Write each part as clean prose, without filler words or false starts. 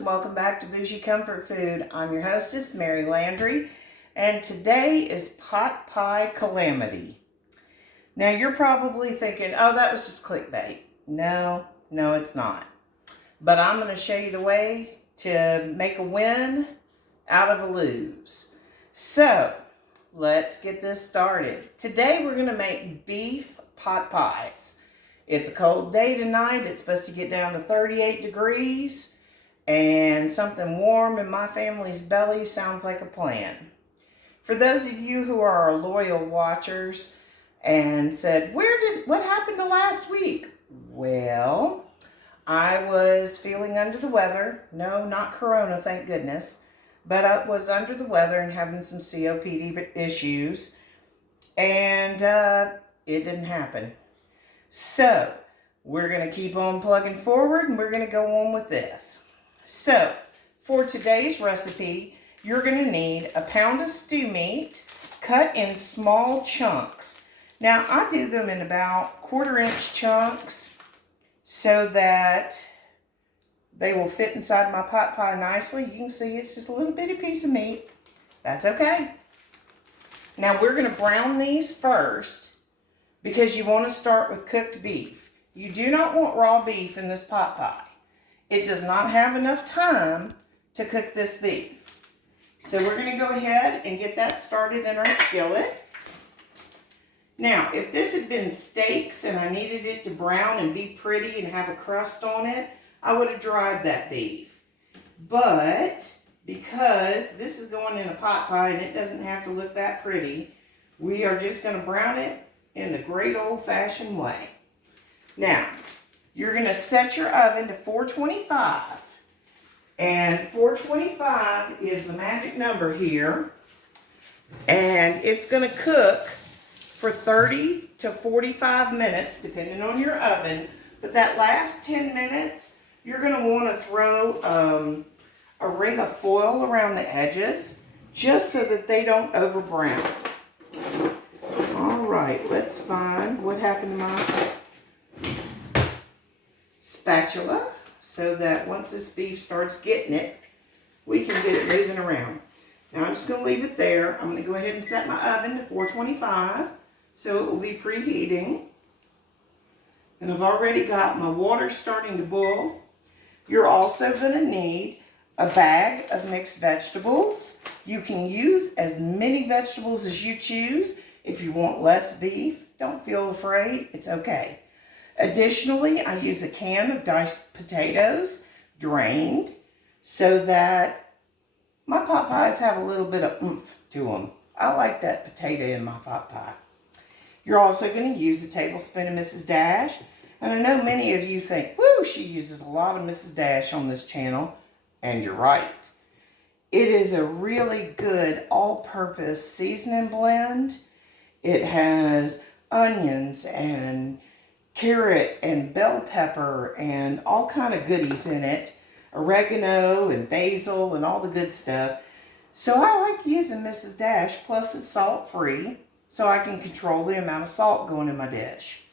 and welcome back to Bougie Comfort Food. I'm your hostess, Mary Landry, and today is Pot Pie Calamity. Now you're probably thinking, oh, that was just clickbait. No, it's not. But I'm going to show you the way to make a win out of a lose. So, let's get this started. Today we're going to make beef pot pies. It's a cold day tonight. It's supposed to get down to 38 degrees. And something warm in my family's belly sounds like a plan. For those of you who are our loyal watchers and said, what happened to last week? Well, I was feeling under the weather. No, not corona, thank goodness. But I was under the weather and having some COPD issues. And it didn't happen. So, we're going to keep on plugging forward and we're going to go on with this. So, for today's recipe, you're going to need a pound of stew meat cut in small chunks. Now, I do them in about 1/4-inch chunks so that they will fit inside my pot pie nicely. You can see it's just a little bitty piece of meat. That's okay. Now, we're going to brown these first because you want to start with cooked beef. You do not want raw beef in this pot pie. It does not have enough time to cook this beef. So we're going to go ahead and get that started in our skillet. Now, if this had been steaks and I needed it to brown and be pretty and have a crust on it, I would have dried that beef. But because this is going in a pot pie and it doesn't have to look that pretty, we are just going to brown it in the great old-fashioned way. Now, you're going to set your oven to 425. And 425 is the magic number here. And it's going to cook for 30 to 45 minutes, depending on your oven. But that last 10 minutes, you're going to want to throw a ring of foil around the edges, just so that they don't over brown. All right, let's find what happened to my spatula so that once this beef starts getting it, we can get it moving around. Now I'm just going to leave it there. I'm going to go ahead and set my oven to 425 so it will be preheating. And I've already got my water starting to boil. You're also going to need a bag of mixed vegetables. You can use as many vegetables as you choose. If you want less beef, don't feel afraid. It's okay. Additionally, I use a can of diced potatoes, drained, so that my pot pies have a little bit of oomph to them. I like that potato in my pot pie. You're also going to use a tablespoon of Mrs. Dash. And I know many of you think, whoo, she uses a lot of Mrs. Dash on this channel. And you're right. It is a really good all-purpose seasoning blend. It has onions and carrot and bell pepper and all kind of goodies in it. Oregano and basil and all the good stuff. So I like using Mrs. Dash, plus it's salt-free, so I can control the amount of salt going in my dish.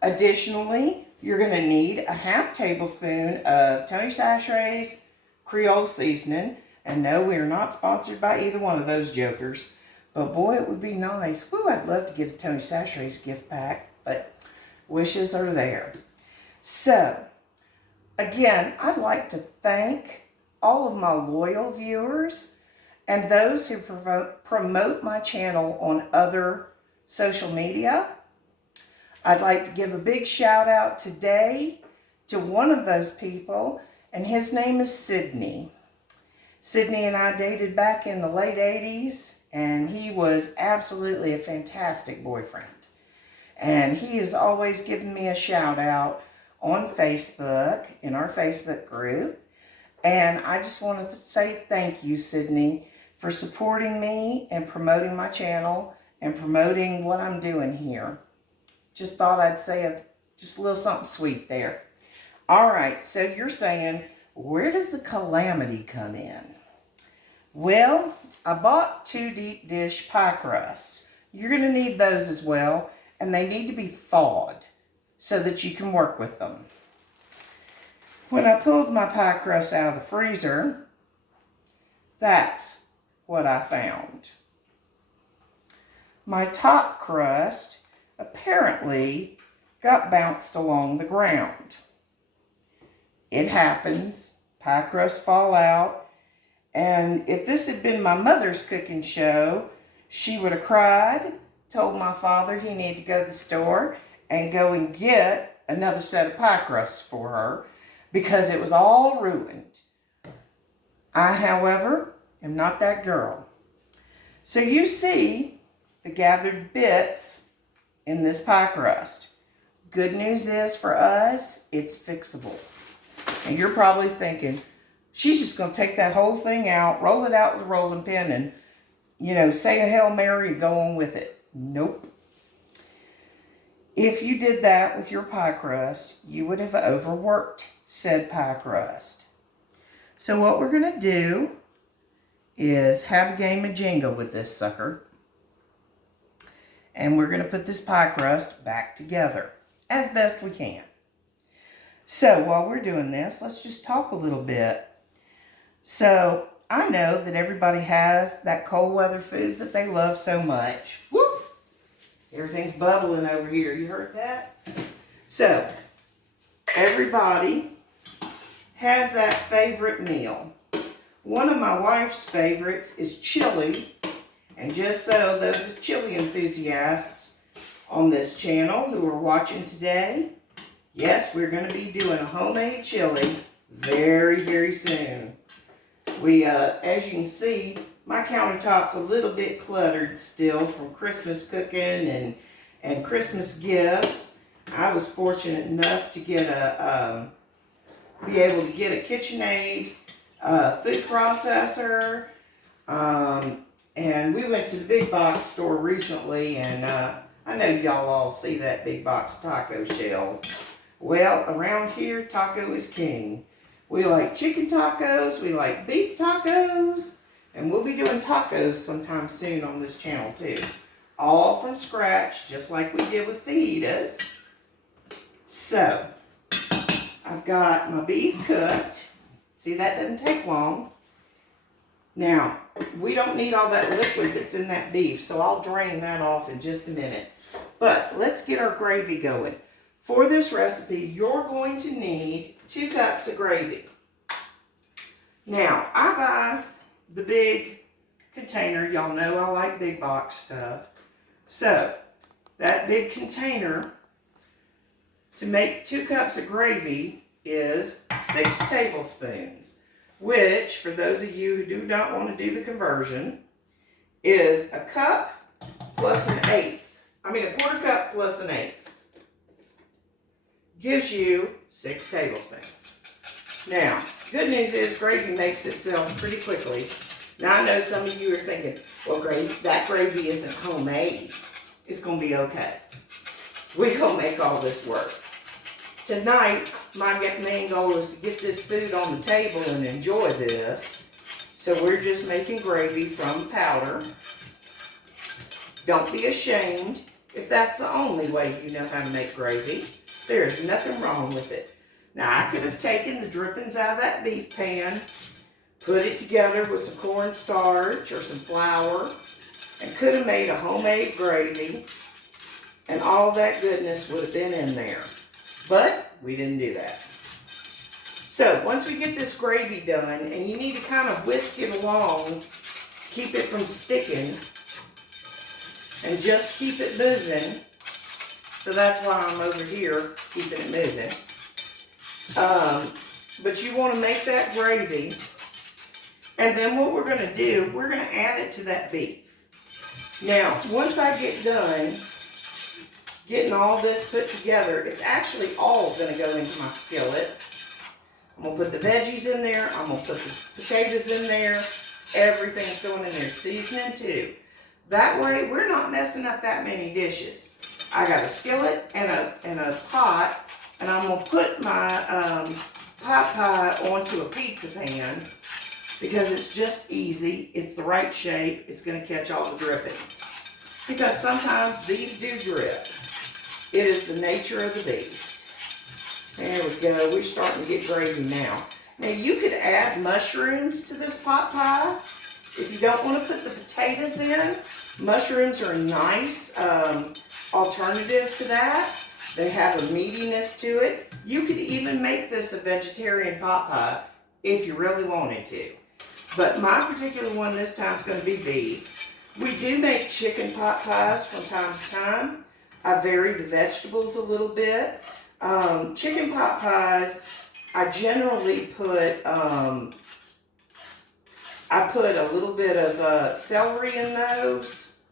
Additionally, you're going to need a 1/2 tablespoon of Tony Chachere's Creole seasoning. And no, we are not sponsored by either one of those jokers. But boy, it would be nice. Woo, I'd love to get a Tony Chachere's gift pack, but wishes are there. So, again, I'd like to thank all of my loyal viewers and those who promote my channel on other social media. I'd like to give a big shout out today to one of those people, and his name is Sydney. Sydney and I dated back in the late 80s, and he was absolutely a fantastic boyfriend. And he has always given me a shout out on Facebook, in our Facebook group. And I just want to say thank you, Sydney, for supporting me and promoting my channel and promoting what I'm doing here. Just thought I'd say just a little something sweet there. All right, so you're saying, where does the calamity come in? Well, I bought 2 deep dish pie crusts. You're going to need those as well, and they need to be thawed so that you can work with them. When I pulled my pie crust out of the freezer, that's what I found. My top crust apparently got bounced along the ground. It happens. Pie crusts fall out. And if this had been my mother's cooking show, she would have cried, told my father he needed to go to the store and go and get another set of pie crusts for her because it was all ruined. I, however, am not that girl. So you see the gathered bits in this pie crust. Good news is for us, it's fixable. And you're probably thinking, she's just going to take that whole thing out, roll it out with a rolling pin, and, you know, say a Hail Mary and go on with it. Nope. If you did that with your pie crust, you would have overworked said pie crust. So what we're going to do is have a game of Jenga with this sucker. And we're going to put this pie crust back together as best we can. So while we're doing this, let's just talk a little bit. So I know that everybody has that cold weather food that they love so much. Whoop! Everything's bubbling over here. You heard that? So everybody has that favorite meal. One of my wife's favorites is chili. And just so those chili enthusiasts on this channel who are watching today, yes, we're going to be doing a homemade chili very, very soon. We, as you can see, my countertop's a little bit cluttered still from Christmas cooking and Christmas gifts. I was fortunate enough to get be able to get a KitchenAid food processor. And we went to the big box store recently, and I know y'all all see that big box taco shells. Well, around here, taco is king. We like chicken tacos, we like beef tacos, and we'll be doing tacos sometime soon on this channel too. All from scratch, just like we did with fajitas. So, I've got my beef cooked. See, that doesn't take long. Now, we don't need all that liquid that's in that beef, so I'll drain that off in just a minute. But let's get our gravy going. For this recipe, you're going to need 2 cups of gravy. Now, I buy the big container. Y'all know I like big box stuff. So, that big container to make 2 cups of gravy is 6 tablespoons. Which, for those of you who do not want to do the conversion, is a cup plus an eighth. I mean, a quarter cup plus an eighth. Gives you 6 tablespoons. Now, good news is gravy makes itself pretty quickly. Now, I know some of you are thinking, well, that gravy isn't homemade. It's going to be okay. We're going to make all this work. Tonight, my main goal is to get this food on the table and enjoy this. So we're just making gravy from powder. Don't be ashamed if that's the only way you know how to make gravy. There's nothing wrong with it. Now, I could have taken the drippings out of that beef pan, put it together with some cornstarch or some flour, and could have made a homemade gravy, and all that goodness would have been in there. But we didn't do that. So once we get this gravy done, and you need to kind of whisk it along to keep it from sticking, and just keep it moving. So that's why I'm over here keeping it moving. But you want to make that gravy, and then what we're going to do, we're going to add it to that beef. Now, once I get done getting all this put together, it's actually all going to go into my skillet. I'm going to put the veggies in there. I'm going to put the potatoes in there. Everything's going in there. Seasoning too. That way, we're not messing up that many dishes. I got a skillet and a pot, and I'm going to put my pot pie onto a pizza pan because it's just easy. It's the right shape. It's going to catch all the drippings. Because sometimes these do drip. It is the nature of the beast. There we go. We're starting to get gravy now. Now you could add mushrooms to this pot pie. If you don't want to put the potatoes in, mushrooms are a nice alternative to that. They have a meatiness to it. You could even make this a vegetarian pot pie if you really wanted to. But my particular one this time is going to be beef. We do make chicken pot pies from time to time. I vary the vegetables a little bit. Chicken pot pies, I generally put, I put a little bit of celery in those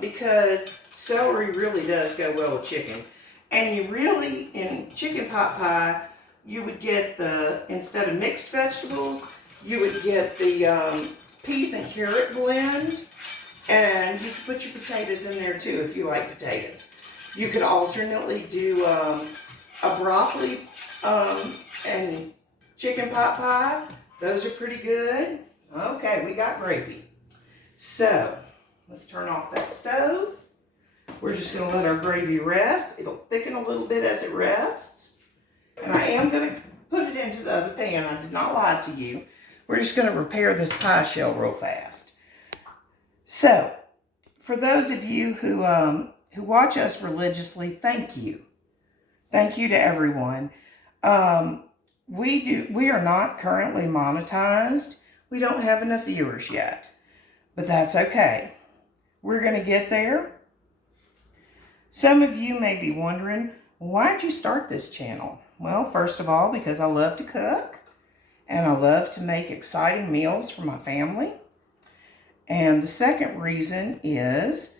because celery really does go well with chicken. And you really, in chicken pot pie, you would get the, instead of mixed vegetables, you would get the peas and carrot blend. And you could put your potatoes in there too if you like potatoes. You could alternately do a broccoli and chicken pot pie. Those are pretty good. Okay, we got gravy. So, let's turn off that stove. We're just going to let our gravy rest. It'll thicken a little bit as it rests. And I am going to put it into the other pan. I did not lie to you. We're just going to repair this pie shell real fast. So, for those of you who watch us religiously, thank you. Thank you to everyone. We are not currently monetized. We don't have enough viewers yet, but that's okay. We're going to get there. Some of you may be wondering, why'd you start this channel? Well, first of all, because I love to cook and I love to make exciting meals for my family. And the second reason is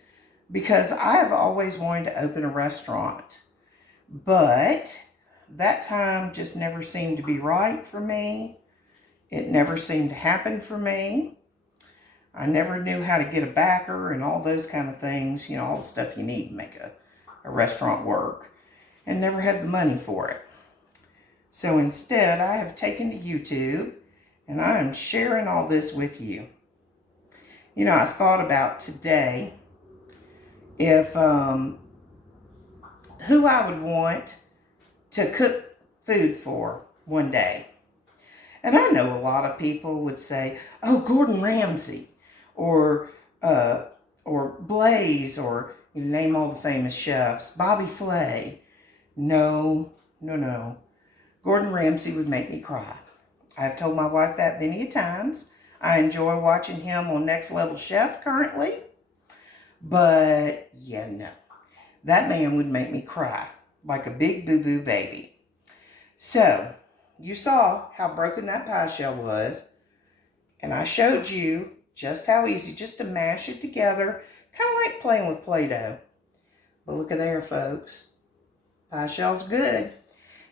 because I've always wanted to open a restaurant, but that time just never seemed to be right for me. It never seemed to happen for me. I never knew how to get a backer and all those kind of things, you know, all the stuff you need to make a restaurant work, and never had the money for it. So instead, I have taken to YouTube and I am sharing all this with you. You know, I thought about today if who I would want to cook food for one day. And I know a lot of people would say, oh, Gordon Ramsay or Blaze, or you name all the famous chefs, Bobby Flay. No. Gordon Ramsay would make me cry. I've told my wife that many times. I enjoy watching him on Next Level Chef currently. But, yeah, no. That man would make me cry like a big boo-boo baby. So, you saw how broken that pie shell was. And I showed you just how easy, just to mash it together. Kind of like playing with Play-Doh. But look at there, folks. Pie shell's good.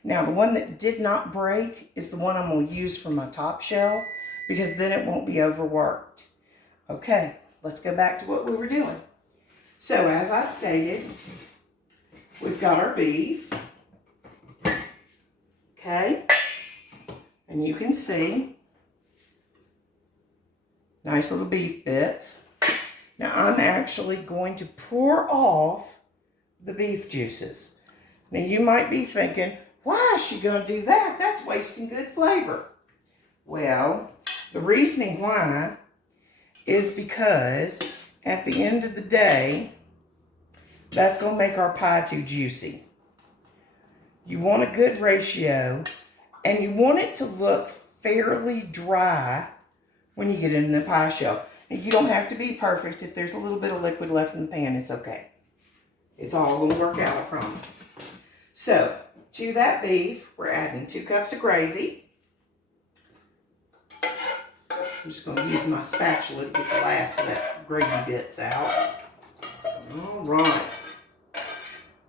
Now, the one that did not break is the one I'm going to use for my top shell, because then it won't be overworked. Okay, let's go back to what we were doing. So, as I stated, we've got our beef. Okay, and you can see nice little beef bits. Now, I'm actually going to pour off the beef juices. Now, you might be thinking, why is she going to do that? That's wasting good flavor. Well, the reasoning why is because at the end of the day, that's going to make our pie too juicy. You want a good ratio, and you want it to look fairly dry when you get it in the pie shell. And you don't have to be perfect. If there's a little bit of liquid left in the pan, it's okay. It's all going to work out, I promise. So, to that beef, we're adding 2 cups of gravy. I'm just going to use my spatula to get the last of that gravy bits out. All right.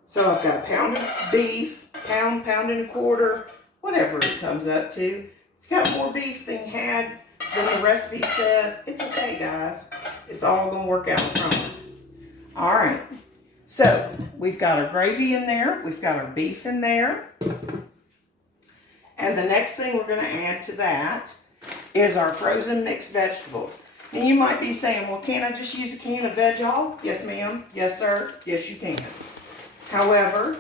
So I've got a pound of beef, pound and a quarter, whatever it comes up to. If you've got more beef than you had than the recipe says, it's okay, guys. It's all going to work out, I promise. All right. So we've got our gravy in there. We've got our beef in there. And the next thing we're going to add to that is our frozen mixed vegetables. And you might be saying, well, can't I just use a can of veg all? Yes, ma'am. Yes, sir. Yes, you can. However,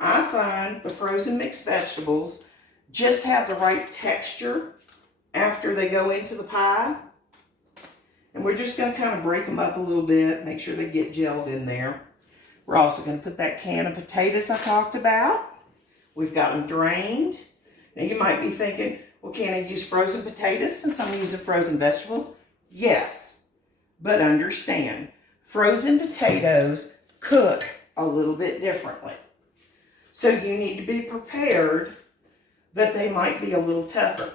I find the frozen mixed vegetables just have the right texture after they go into the pie. And we're just going to kind of break them up a little bit, make sure they get gelled in there. We're also going to put that can of potatoes I talked about. We've got them drained. Now you might be thinking, well, can I use frozen potatoes since I'm using frozen vegetables? Yes, but understand, frozen potatoes cook a little bit differently. So you need to be prepared that they might be a little tougher.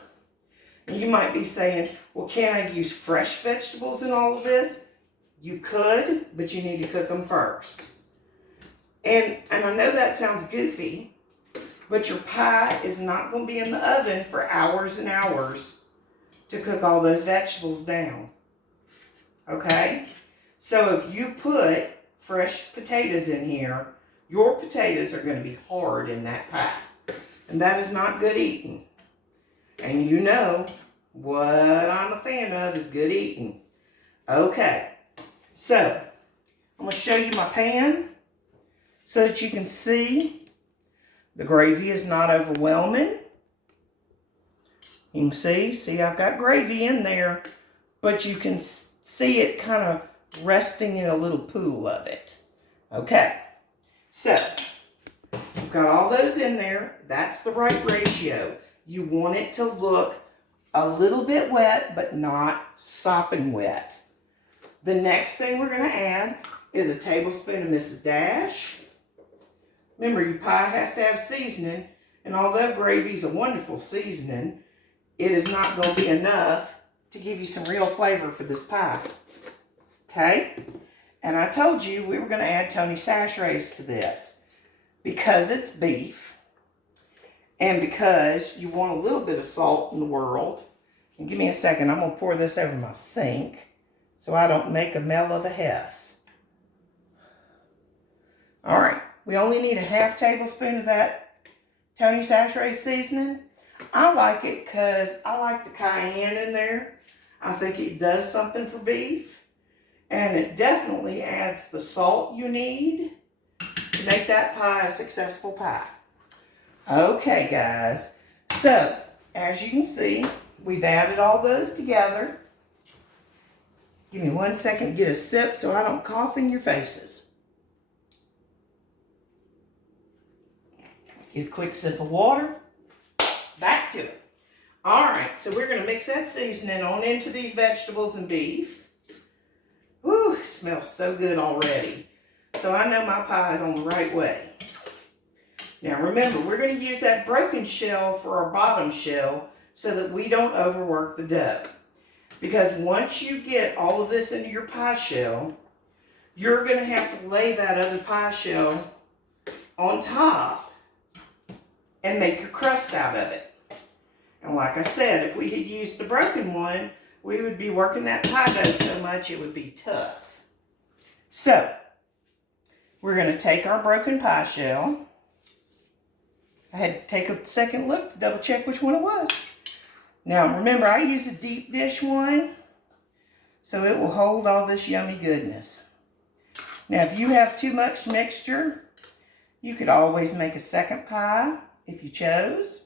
And you might be saying, well, can I use fresh vegetables in all of this? You could, but you need to cook them first. And I know that sounds goofy, but your pie is not going to be in the oven for hours and hours to cook all those vegetables down. Okay? So if you put fresh potatoes in here, your potatoes are going to be hard in that pie. And that is not good eating. And you know what I'm a fan of is good eating. Okay, so I'm going to show you my pan so that you can see the gravy is not overwhelming. You can see I've got gravy in there, but you can see it kind of resting in a little pool of it. Okay, so we've got all those in there. That's the right ratio. You want it to look a little bit wet, but not sopping wet. The next thing we're going to add is a tablespoon of Mrs. Dash. Remember, your pie has to have seasoning, and although gravy is a wonderful seasoning, it is not going to be enough to give you some real flavor for this pie. Okay? And I told you we were going to add Tony Chachere's to this because it's beef and because you want a little bit of salt in the world. And give me a second, I'm going to pour this over my sink so I don't make a mess of a hess. All right, we only need a half tablespoon of that Tony Chachere seasoning. I like it because I like the cayenne in there. I think it does something for beef. And it definitely adds the salt you need to make that pie a successful pie. Okay, guys. So, as you can see, we've added all those together. Give me 1 second to get a sip so I don't cough in your faces. Get a quick sip of water. Back to it. All right, so we're going to mix that seasoning on into these vegetables and beef. Whew, it smells so good already. So I know my pie is on the right way. Now remember, we're going to use that broken shell for our bottom shell so that we don't overwork the dough. Because once you get all of this into your pie shell, you're going to have to lay that other pie shell on top and make your crust out of it. And like I said, if we had used the broken one, we would be working that pie dough so much it would be tough. So, we're going to take our broken pie shell. I had to take a second look to double check which one it was. Now, remember, I use a deep dish one, so it will hold all this yummy goodness. Now, if you have too much mixture, you could always make a second pie if you chose.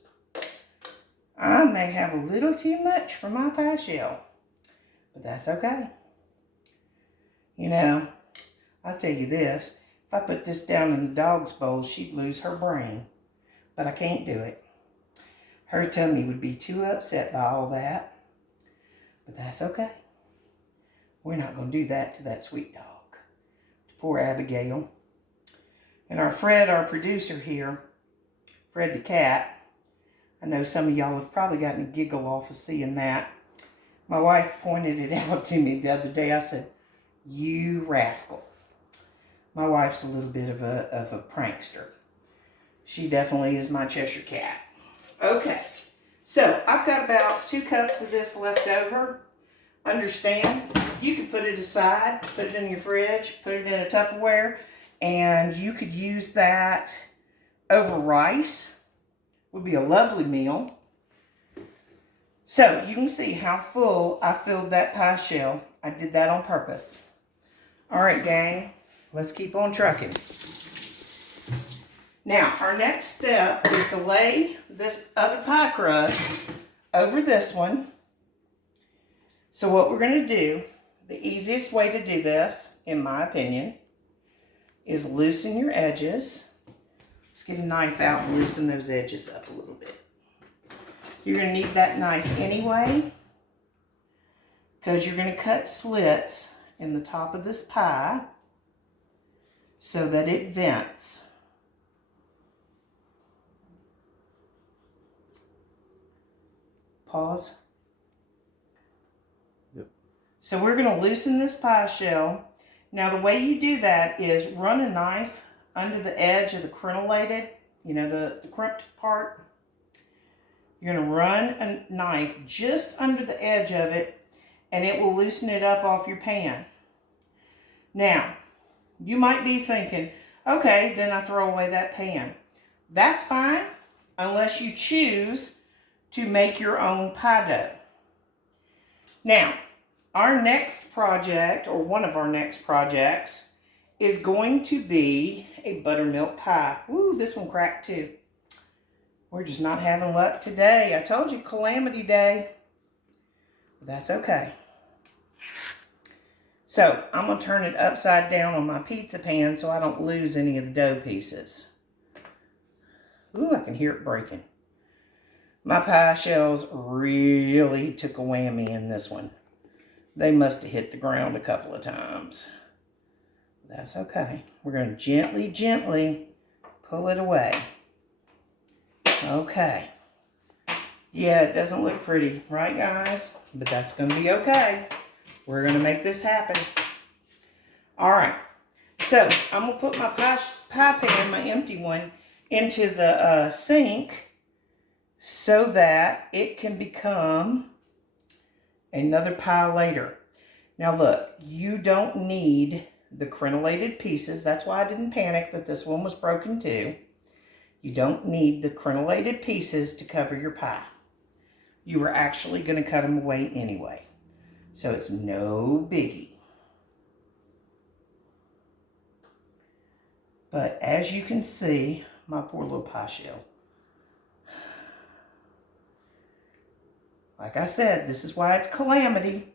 I may have a little too much for my pie shell, but that's okay. You know, I'll tell you this, if I put this down in the dog's bowl, she'd lose her brain, but I can't do it. Her tummy would be too upset by all that, but that's okay. We're not going to do that to that sweet dog, to poor Abigail. And our Fred, our producer here, Fred the cat, I know some of y'all have probably gotten a giggle off of seeing that. My wife pointed it out to me the other day. I said, "You rascal." My wife's a little bit of a prankster. She definitely is my Cheshire cat. Okay, so I've got about 2 cups of this left over. Understand, you could put it aside, put it in your fridge, put it in a Tupperware, and you could use that over rice. Would be a lovely meal. So you can see how full I filled that pie shell. I did that on purpose. All right, gang, let's keep on trucking. Now, our next step is to lay this other pie crust over this one. So what we're going to do, the easiest way to do this, in my opinion, is loosen your edges. Let's get a knife out and loosen those edges up a little bit. You're going to need that knife anyway, because you're going to cut slits in the top of this pie so that it vents. Pause. Yep. So we're going to loosen this pie shell. Now the way you do that is run a knife under the edge of the crenellated, you know, the crimped part. You're going to run a knife just under the edge of it, and it will loosen it up off your pan. Now, you might be thinking, okay, then I throw away that pan. That's fine, unless you choose to make your own pie dough. Now, our next project, or one of our next projects, is going to be a buttermilk pie. Ooh, this one cracked too. We're just not having luck today. I told you, Calamity Day. That's okay. So, I'm going to turn it upside down on my pizza pan so I don't lose any of the dough pieces. Ooh, I can hear it breaking. My pie shells really took a whammy in this one. They must have hit the ground a couple of times. That's okay. We're going to gently, gently pull it away. Okay. Yeah, it doesn't look pretty, right guys? But that's going to be okay. We're going to make this happen. All right. So, I'm going to put my pie pan, my empty one, into the sink so that it can become another pie later. Now look, you don't need the crenellated pieces. That's why I didn't panic that this one was broken too. You don't need the crenellated pieces to cover your pie. You were actually going to cut them away anyway. So it's no biggie. But as you can see, my poor little pie shell. Like I said, this is why it's Calamity.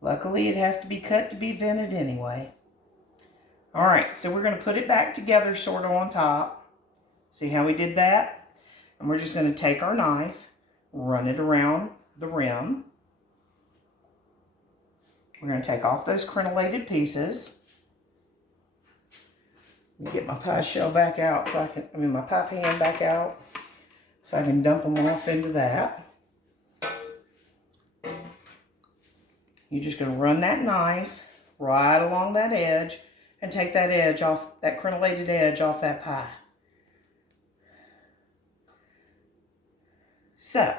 Luckily, it has to be cut to be vented anyway. All right, so we're going to put it back together sort of on top. See how we did that? And we're just going to take our knife, run it around the rim. We're going to take off those crenellated pieces. Get my pie shell back out so my pie pan back out so I can dump them off into that. You're just going to run that knife right along that edge and take that edge off, that crenellated edge off that pie. So,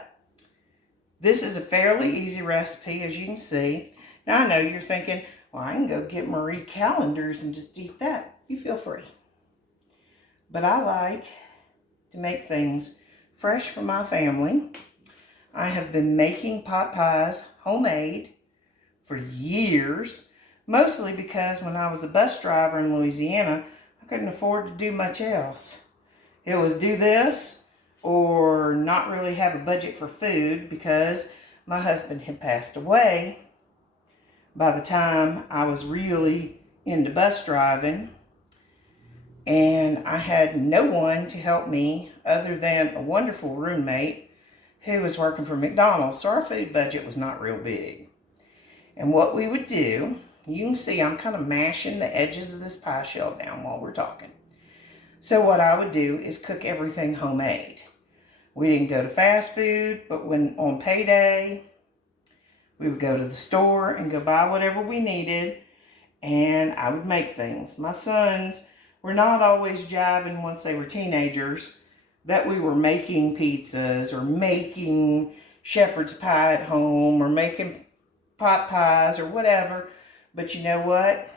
this is a fairly easy recipe, as you can see. Now, I know you're thinking, well, I can go get Marie Callender's and just eat that. You feel free. But I like to make things fresh for my family. I have been making pot pies homemade for years, mostly because when I was a bus driver in Louisiana, I couldn't afford to do much else. It was do this or not really have a budget for food because my husband had passed away by the time I was really into bus driving, and I had no one to help me other than a wonderful roommate who was working for McDonald's, so our food budget was not real big. And what we would do, you can see I'm kind of mashing the edges of this pie shell down while we're talking. So what I would do is cook everything homemade. We didn't go to fast food, but when on payday, we would go to the store and go buy whatever we needed, and I would make things. My sons were not always jiving once they were teenagers that we were making pizzas or making shepherd's pie at home or making pot pies or whatever. But you know what?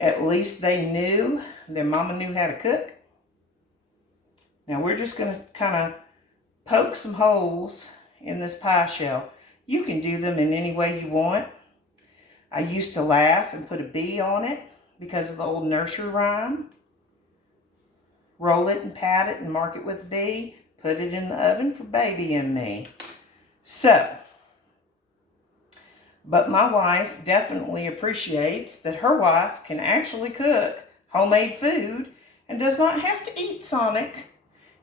At least they knew, their mama knew how to cook. Now we're just going to kind of poke some holes in this pie shell. You can do them in any way you want. I used to laugh and put a bee on it because of the old nursery rhyme. roll it and pat it and mark it with B, put it in the oven for baby and me. So, but my wife definitely appreciates that her wife can actually cook homemade food and does not have to eat Sonic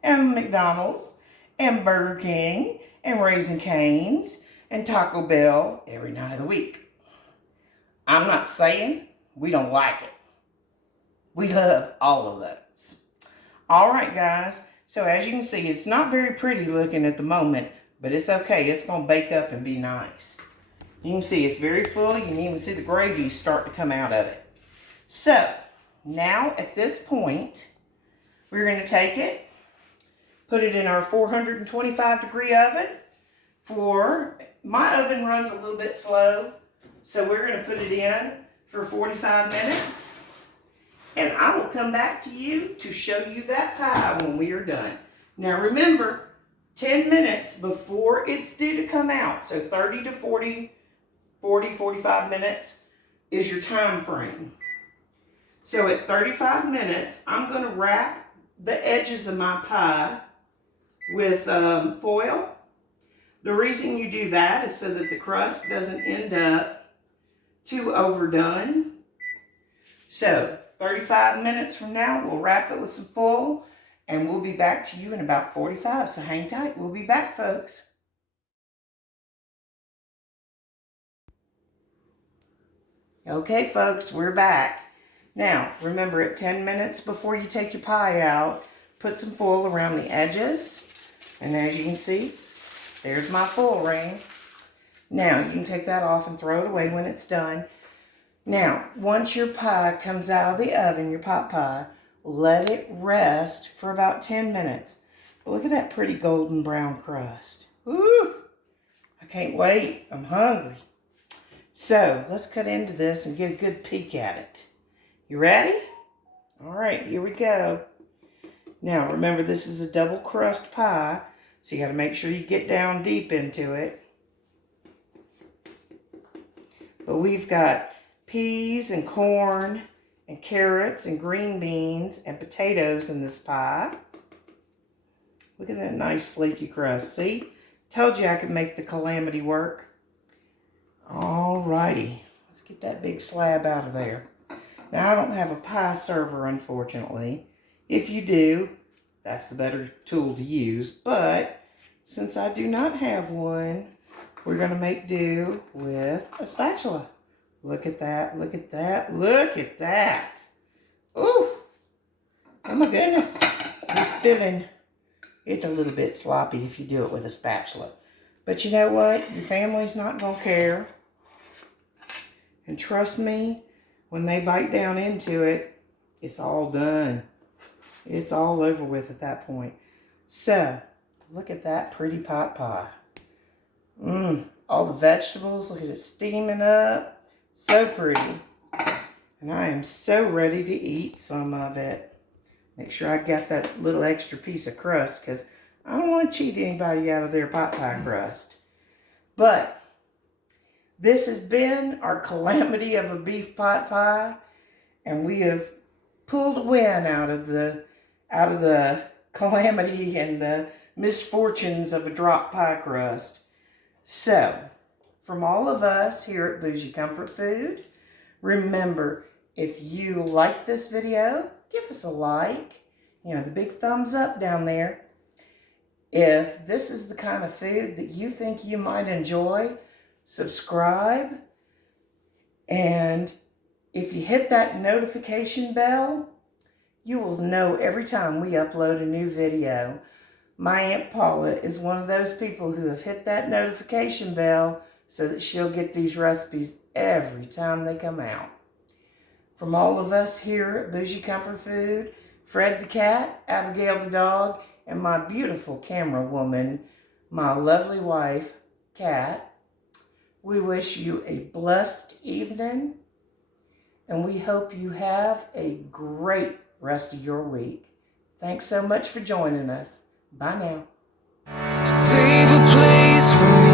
and McDonald's and Burger King and Raising Cane's and Taco Bell every night of the week. I'm not saying we don't like it. We love all of those. All right, guys. So as you can see, it's not very pretty looking at the moment, but it's okay. It's going to bake up and be nice. You can see it's very full. You can even see the gravy start to come out of it. So now at this point, we're going to take it, put it in our 425 degree oven. My oven runs a little bit slow, so we're going to put it in for 45 minutes. And I will come back to you to show you that pie when we are done. Now remember, 10 minutes before it's due to come out, so 30 to 45 minutes is your time frame. So at 35 minutes, I'm going to wrap the edges of my pie with foil. The reason you do that is so that the crust doesn't end up too overdone. So 35 minutes from now, we'll wrap it with some foil and we'll be back to you in about 45. So hang tight. We'll be back, folks. Okay, folks, we're back. Now, remember at 10 minutes before you take your pie out, put some foil around the edges. And as you can see, there's my foil ring. Now, you can take that off and throw it away when it's done. Now, once your pie comes out of the oven, your pot pie, let it rest for about 10 minutes. But look at that pretty golden brown crust. Woo! I can't wait. I'm hungry. So, let's cut into this and get a good peek at it. You ready? All right, here we go. Now, remember, this is a double crust pie, so you got to make sure you get down deep into it. But we've got peas and corn and carrots and green beans and potatoes in this pie. Look at that nice flaky crust. See? Told you I could make the Calamity work. All righty. Let's get that big slab out of there. Now, I don't have a pie server, unfortunately. If you do, that's the better tool to use. But since I do not have one, we're going to make do with a spatula. Look at that, look at that, look at that. Ooh, oh my goodness, you're spilling. It's a little bit sloppy if you do it with a spatula. But you know what? Your family's not going to care. And trust me, when they bite down into it, it's all done. It's all over with at that point. So, look at that pretty pot pie. All the vegetables, look at it steaming up. So pretty. And I am so ready to eat some of it. Make sure I got that little extra piece of crust because I don't want to cheat anybody out of their pot pie crust. But this has been our calamity of a beef pot pie. And we have pulled a win out of the calamity and the misfortunes of a drop pie crust. So, from all of us here at Bougie Comfort Food, remember, if you like this video, give us a like. You know, the big thumbs up down there. If this is the kind of food that you think you might enjoy, subscribe. And if you hit that notification bell, you will know every time we upload a new video. My Aunt Paula is one of those people who have hit that notification bell so that she'll get these recipes every time they come out. From all of us here at Bougie Comfort Food, Fred the cat, Abigail the dog, and my beautiful camera woman, my lovely wife, Kat, we wish you a blessed evening, and we hope you have a great rest of your week. Thanks so much for joining us. Bye now. Save a place for me.